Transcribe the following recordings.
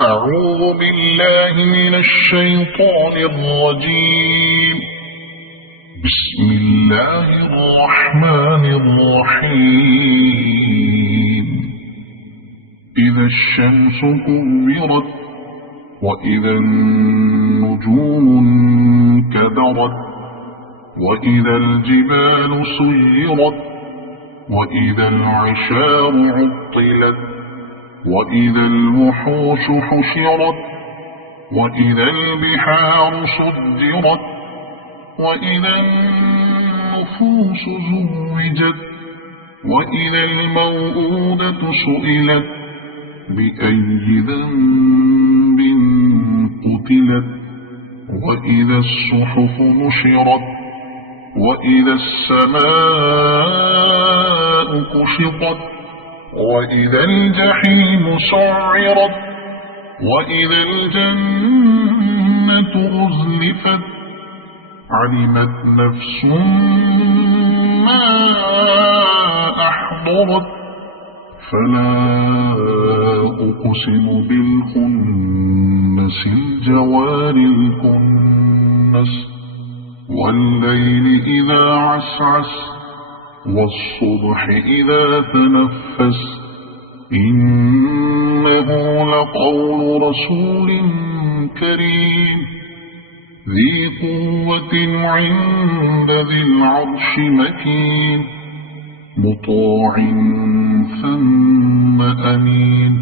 أعوذ بالله من الشيطان الرجيم. بسم الله الرحمن الرحيم. إذا الشمس كورت وإذا النجوم انكدرت وإذا الجبال سيرت وإذا العشار عطلت وإذا الوحوش حشرت وإذا البحار سجرت وإذا النفوس زوجت وإذا الموءودة سئلت بأي ذنب قتلت وإذا الصحف نشرت وإذا السماء كشطت وإذا الجحيم سعرت وإذا الجنة أزلفت علمت نفس ما أحضرت فلا أقسم بالخنس الجوار الكنس والليل إذا عسعس والصبح إذا تنفس إنه لقول رسول كريم ذي قوة عند ذي العرش مكين مطاع ثم أمين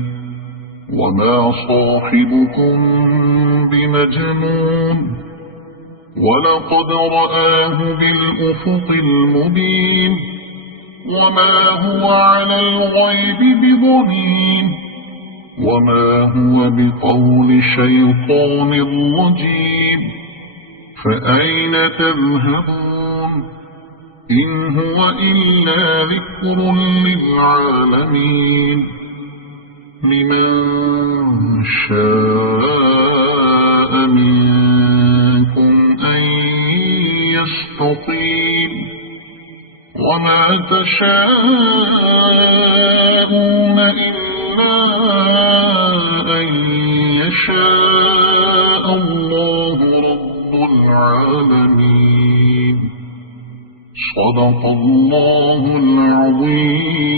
وما صاحبكم بمجنون ولقد رآه بالأفق المبين وما هو على الغيب بضنين وما هو بقول شيطان رجيم فأين تذهبون إن هو إلا ذكر للعالمين لمن شاء منكم أن يستقيم وما تشاءون إلا أن يشاء الله رب العالمين صدق الله العظيم.